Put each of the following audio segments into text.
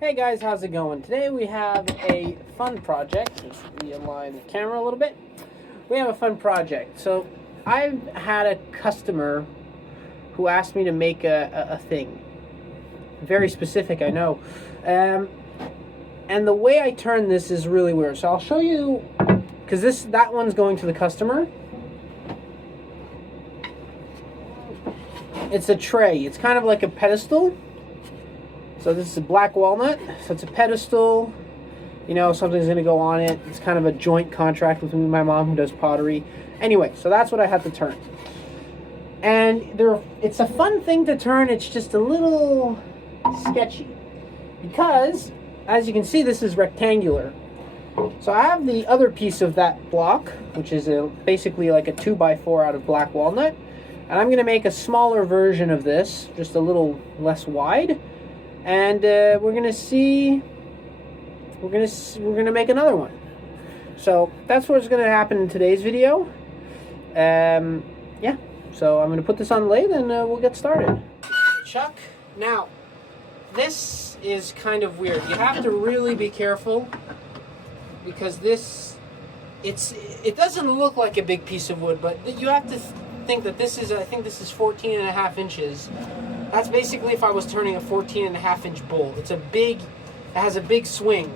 Hey guys, how's it going? Today we have a fun project. Let's realign the camera a little bit. We have a fun project. So I've had a customer who asked me to make a thing. Very specific, I know. And the way I turn this is really weird. So I'll show you, because that one's going to the customer. It's a tray. It's kind of like a pedestal. So this is a black walnut. So it's a pedestal. You know, something's going to go on it. It's kind of a joint contract with me and my mom who does pottery. Anyway, so that's what I had to turn. And it's a fun thing to turn. It's just a little sketchy. Because, as you can see, this is rectangular. So I have the other piece of that block, which is basically like a 2x4 out of black walnut. And I'm going to make a smaller version of this, just a little less wide. And we're gonna make another one. So that's what's gonna happen in today's video. Yeah. So I'm gonna put this on the lathe and we'll get started. Chuck. Now, this is kind of weird. You have to really be careful because it doesn't look like a big piece of wood, but you have to think that I think this is 14.5 inches. That's basically if I was turning a 14.5 inch bowl. It has a big swing.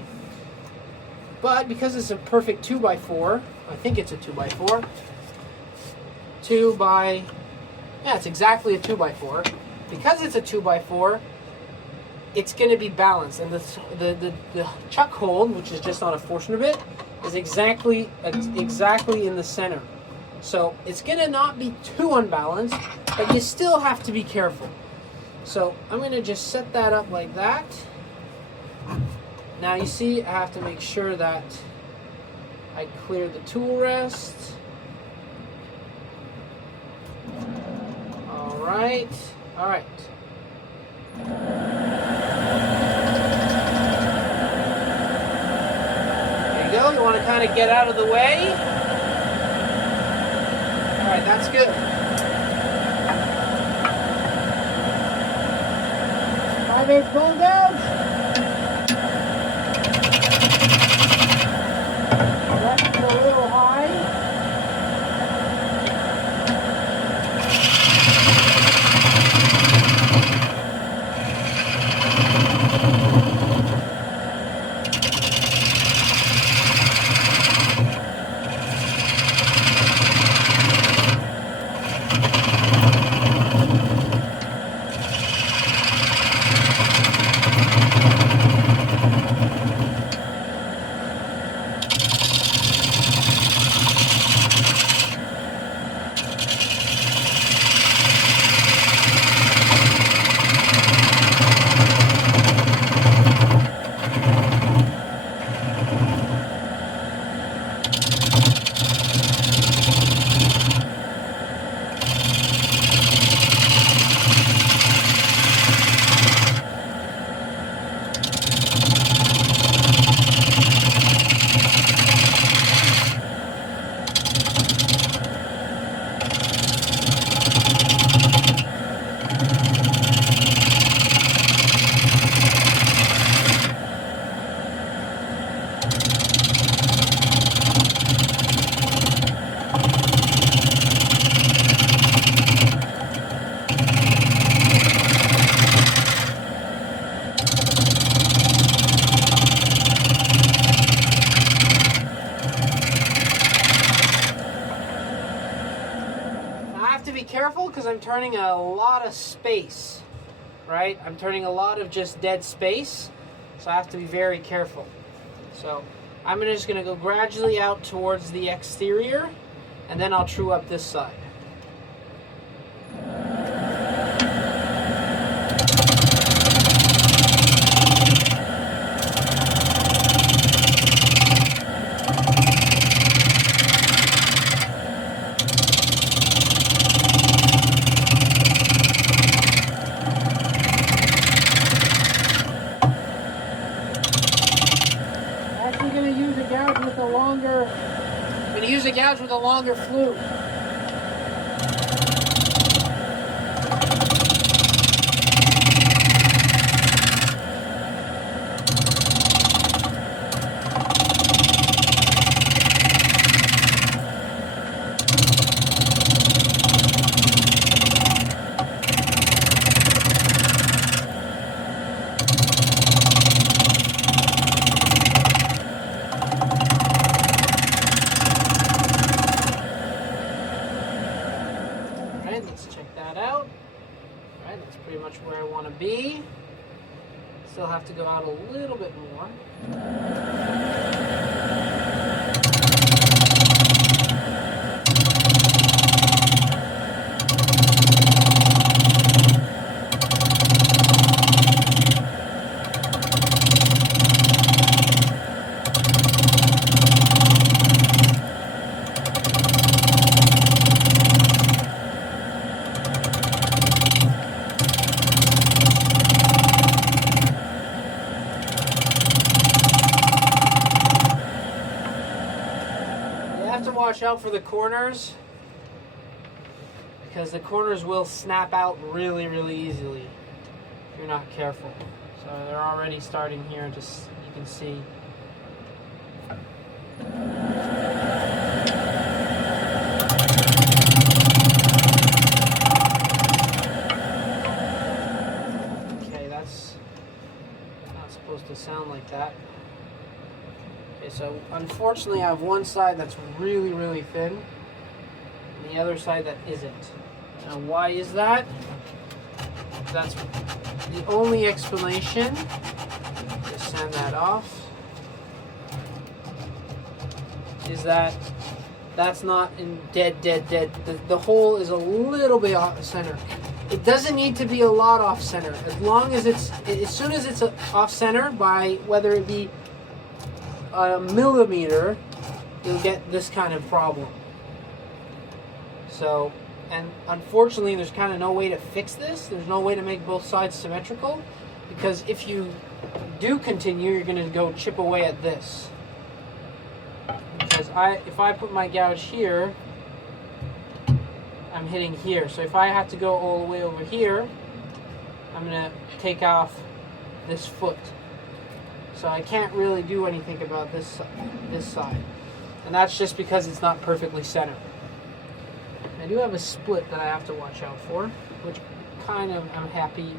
But because it's a perfect 2x4, I think it's a 2x4. Yeah, it's exactly a 2x4. Because it's a 2x4, it's going to be balanced. And the chuck hold, which is just on a Forstner bit, is exactly in the center. So it's going to not be too unbalanced, but you still have to be careful. So I'm going to just set that up like that. Now you see I have to make sure that I clear the tool rest. Alright. Alright. There you go. You want to kind of get out of the way. Alright, that's good. 5/8 going down. That's a little high. Careful because I'm turning a lot of space, right? I'm turning a lot of just dead space, so I have to be very careful. So I'm just going to go gradually out towards the exterior, and then I'll true up this side. I'm going to use a gouge with a longer flute. Alright, let's check that out. Alright, that's pretty much where I want to be. Still have to go out a little bit more. Watch out for the corners, because the corners will snap out really easily if you're not careful. So they're already starting here, just you can see. Okay, that's not supposed to sound like that. Okay, so unfortunately I have one side that's really thin and the other side that isn't. Now why is that? That's the only explanation. Just sand that off. Is that that's not in dead. The hole is a little bit off center. It doesn't need to be a lot off center. As long as as soon as it's off center by whether it be a millimeter, you'll get this kind of problem. So, and unfortunately there's kind of no way to fix this. There's no way to make both sides symmetrical, because if you do continue, you're going to go chip away at this. Because if I put my gouge here, I'm hitting here. So if I have to go all the way over here, I'm going to take off this foot. So I can't really do anything about this side. And that's just because it's not perfectly centered. I do have a split that I have to watch out for, which I'm kind of happy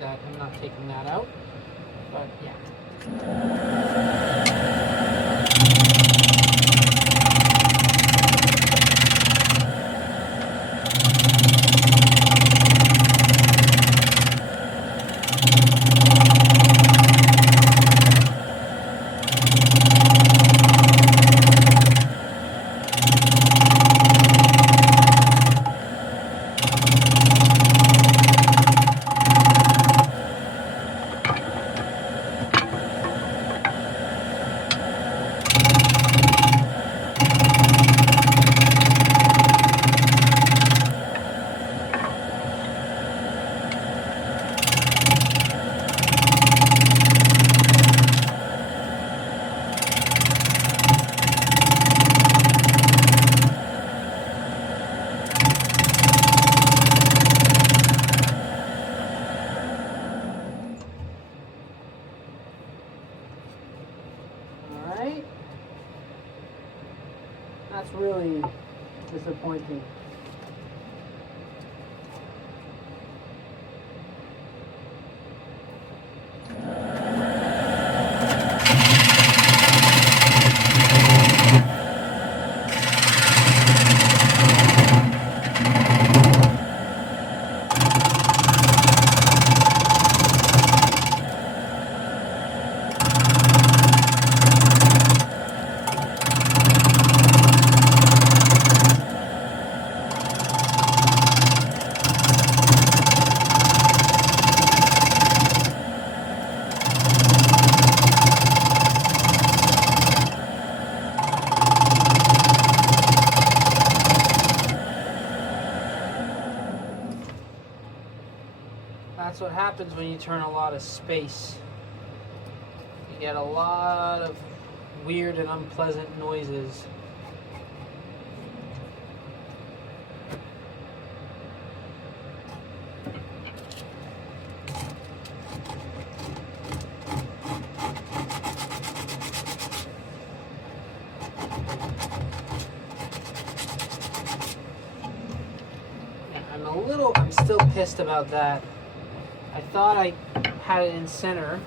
that I'm not taking that out. But yeah. That's really disappointing. That's what happens when you turn a lot of space. You get a lot of weird and unpleasant noises. I'm still pissed about that. I thought I had it in center.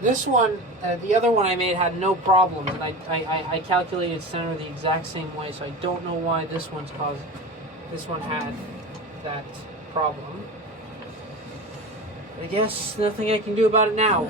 This one, the other one I made had no problems, and I calculated center the exact same way, so I don't know why this one had that problem. I guess nothing I can do about it now.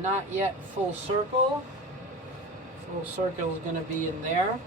Not yet full circle. Full circle is going to be in there.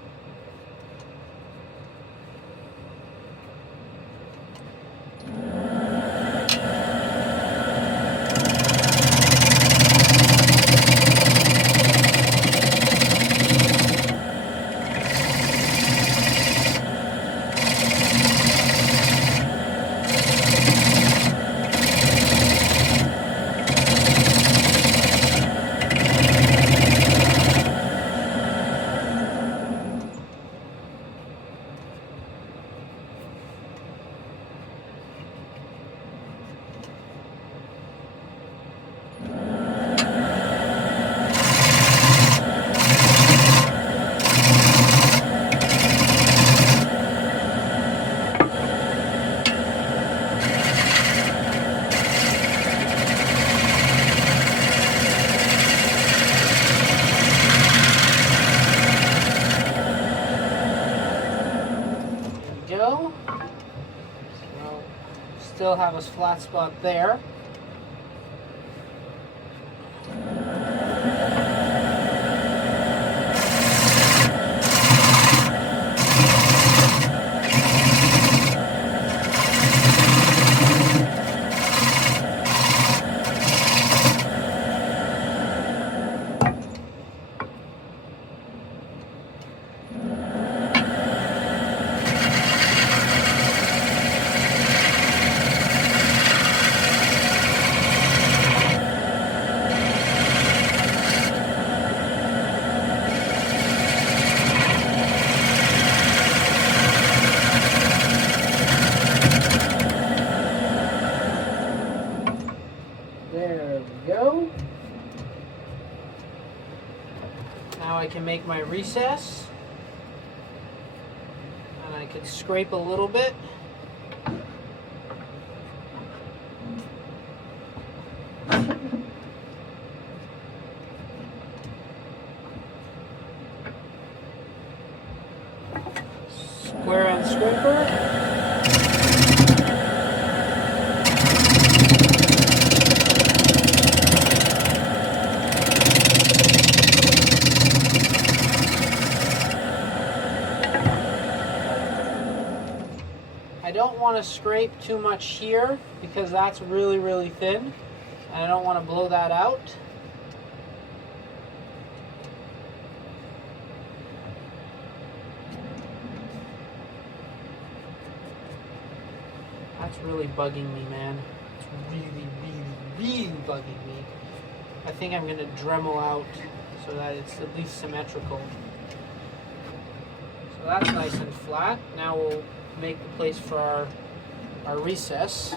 Go. So still have a flat spot there. There we go. Now I can make my recess. And I could scrape a little bit. Square end scraper. I don't want to scrape too much here because that's really, really thin. And I don't want to blow that out. That's really bugging me, man. It's really, really, really bugging me. I think I'm going to Dremel out so that it's at least symmetrical. So that's nice and flat. Now we'll make the place for our recess.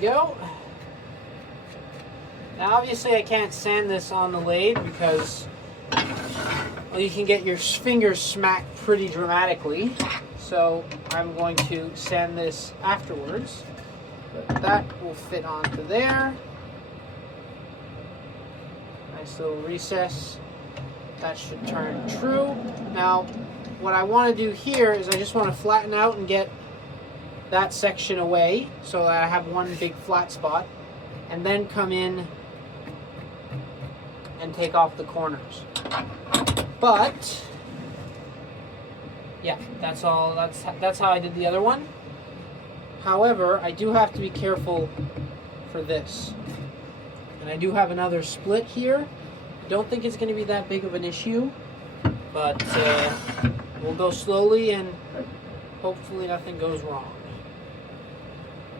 Go. Now obviously I can't sand this on the lathe because, well, you can get your fingers smacked pretty dramatically, so I'm going to sand this afterwards. But that will fit onto there. Nice little recess. That should turn true. Now what I want to do here is I just want to flatten out and get that section away so that I have one big flat spot, and then come in and take off the corners. But yeah, that's all. That's how I did the other one. However, I do have to be careful for this, and I do have another split here. I don't think it's going to be that big of an issue, but we'll go slowly and hopefully nothing goes wrong.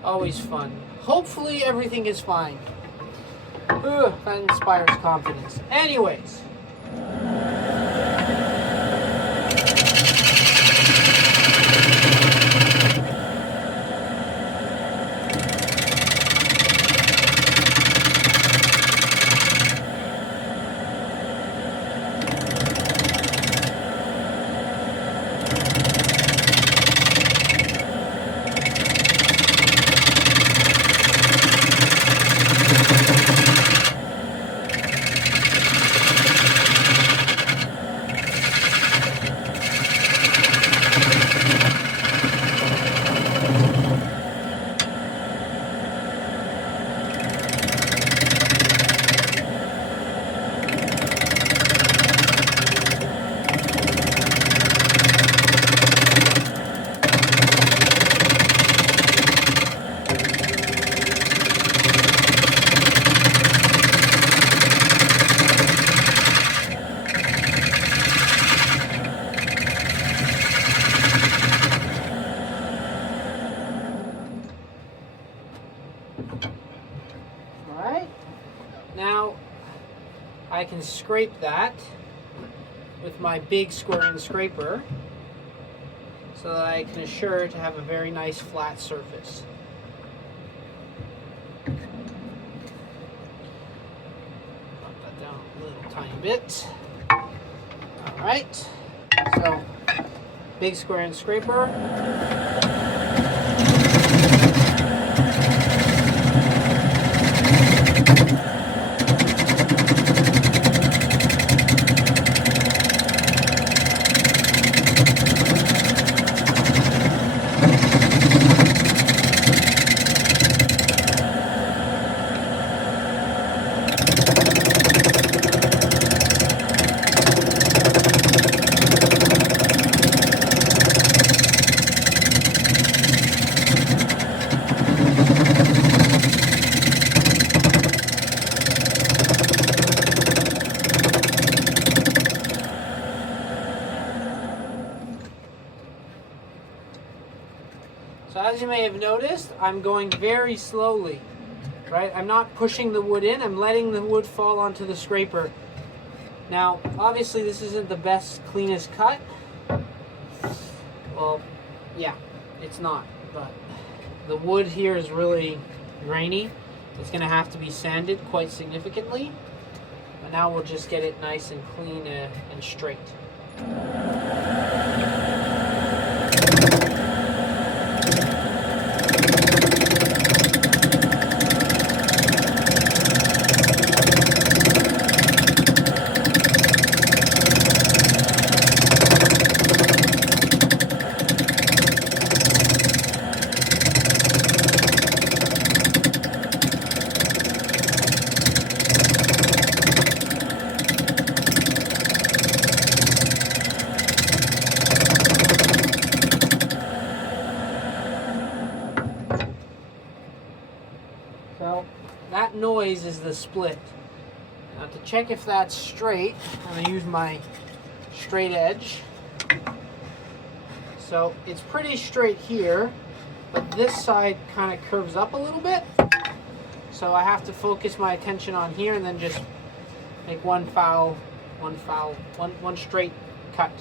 Always fun. Hopefully everything is fine. Ugh, that inspires confidence. Anyways. Alright, now I can scrape that with my big square end scraper so that I can assure to have a very nice flat surface. Drop that down a little tiny bit. Alright, so big square end scraper. So as you may have noticed, I'm going very slowly, right? I'm not pushing the wood in, I'm letting the wood fall onto the scraper. Now, obviously this isn't the best, cleanest cut. Well, yeah, it's not, but the wood here is really grainy. It's gonna have to be sanded quite significantly. But now we'll just get it nice and clean and straight. So that noise is the split. Now to check if that's straight, I'm going to use my straight edge. So it's pretty straight here, but this side kind of curves up a little bit. So I have to focus my attention on here and then just make one straight cut.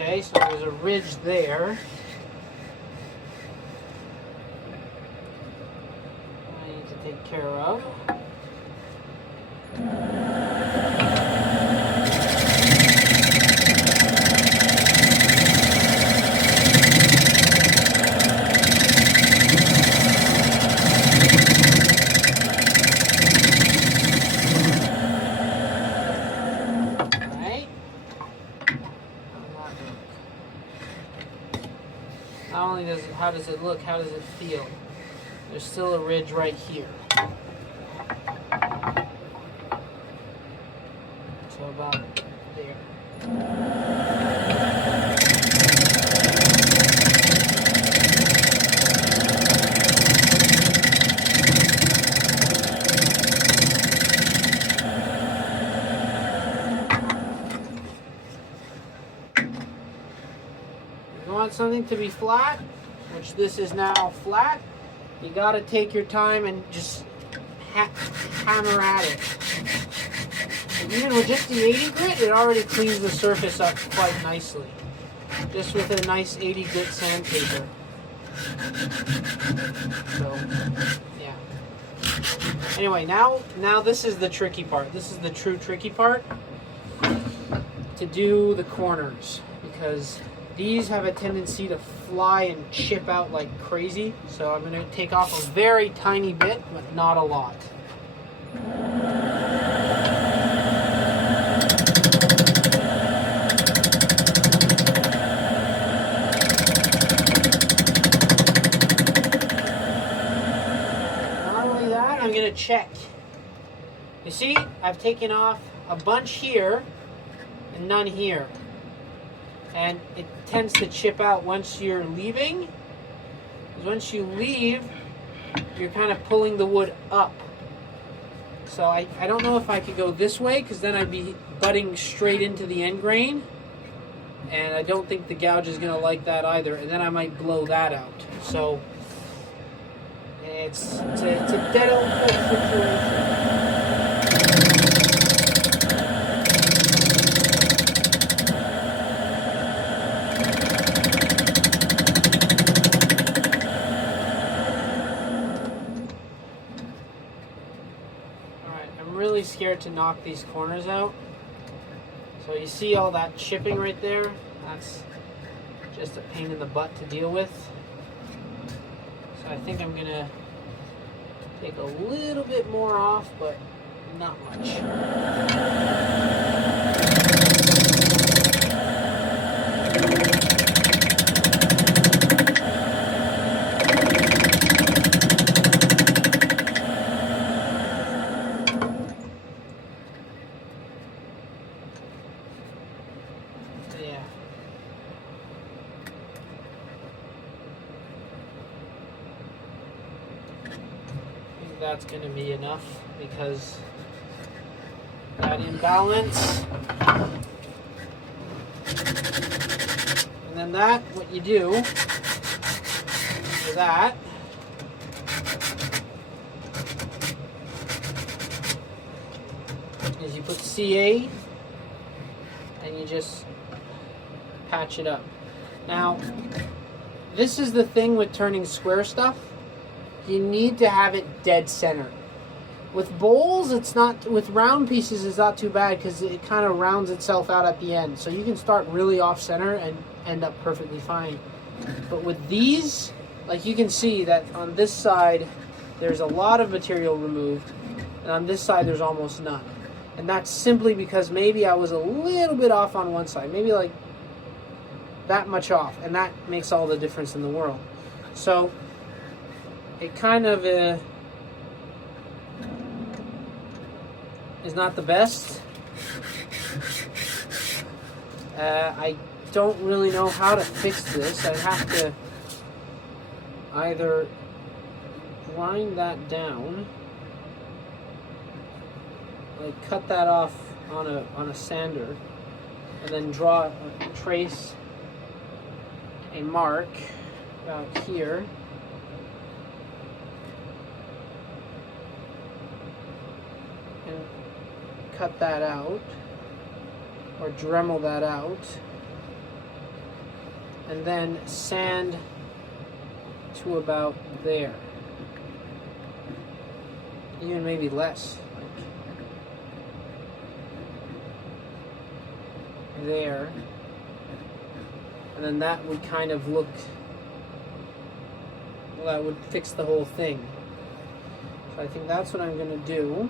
Okay, so there's a ridge there. I need to take care of. Not only does it, how does it look, how does it feel? There's still a ridge right here. So about there. You want something to be flat, which this is now flat, you got to take your time and just hammer at it. And even with just the 80 grit, it already cleans the surface up quite nicely. Just with a nice 80 grit sandpaper. So, yeah. Anyway, now this is the tricky part. This is the true tricky part. To do the corners, because these have a tendency to fly and chip out like crazy. So I'm going to take off a very tiny bit, but not a lot. Not only that, I'm going to check. You see, I've taken off a bunch here and none here. And it tends to chip out once you're leaving. Because once you leave, you're kind of pulling the wood up. So I don't know if I could go this way, because then I'd be butting straight into the end grain. And I don't think the gouge is going to like that either. And then I might blow that out. So it's a dead old situation. Really scared to knock these corners out, So you see all that chipping right there? That's just a pain in the butt to deal with. So I think I'm gonna take a little bit more off, but not much. Yeah. I think that's going to be enough because that imbalance. And then that, what you do with that is you put CA and you just patch it up. Now, this is the thing with turning square stuff. You need to have it dead center. With bowls, it's not, with round pieces, it's not too bad because it kind of rounds itself out at the end. So you can start really off center and end up perfectly fine. But with these, like you can see that on this side, there's a lot of material removed. And on this side, there's almost none. And that's simply because maybe I was a little bit off on one side. Maybe like that much off, and that makes all the difference in the world. So it kind of is not the best. I don't really know how to fix this. I have to either grind that down, like cut that off on a sander, and then trace a mark about here, and cut that out, or Dremel that out, and then sand to about there, even maybe less, like there. And then that would kind of look, well, that would fix the whole thing. So I think that's what I'm going to do.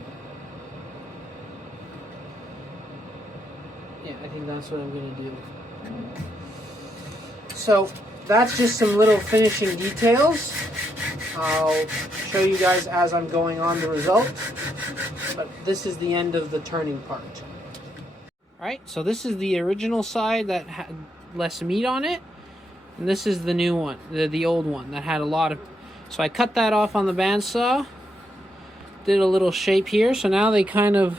Yeah, I think that's what I'm going to do. So that's just some little finishing details. I'll show you guys as I'm going on the result. But this is the end of the turning part. Alright, so this is the original side that had less meat on it, and this is the new one, the old one that had a lot of. So I cut that off on the bandsaw, did a little shape here, so now they kind of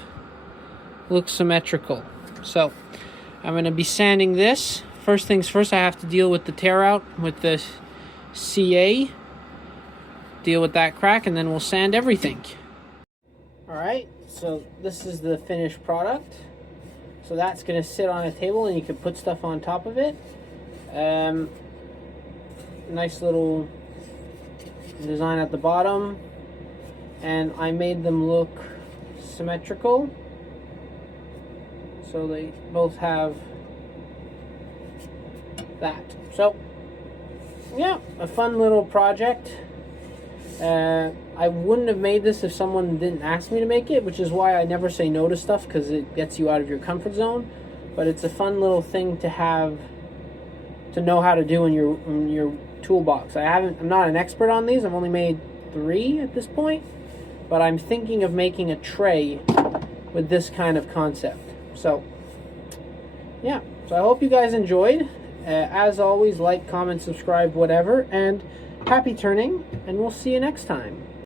look symmetrical. So I'm going to be sanding this. First things first, I have to deal with the tear out with the CA, deal with that crack, and then we'll sand everything. Alright, so this is the finished product. So that's going to sit on a table and you can put stuff on top of it. Nice little design at the bottom. And I made them look symmetrical. So they both have that. So, yeah, a fun little project. I wouldn't have made this if someone didn't ask me to make it, which is why I never say no to stuff, because it gets you out of your comfort zone. But it's a fun little thing to have, to know how to do in your toolbox. I'm not an expert on these. I've only made 3 at this point, but I'm thinking of making a tray with this kind of concept. So, yeah. So I hope you guys enjoyed. As always, like, comment, subscribe, whatever, and happy turning, and we'll see you next time.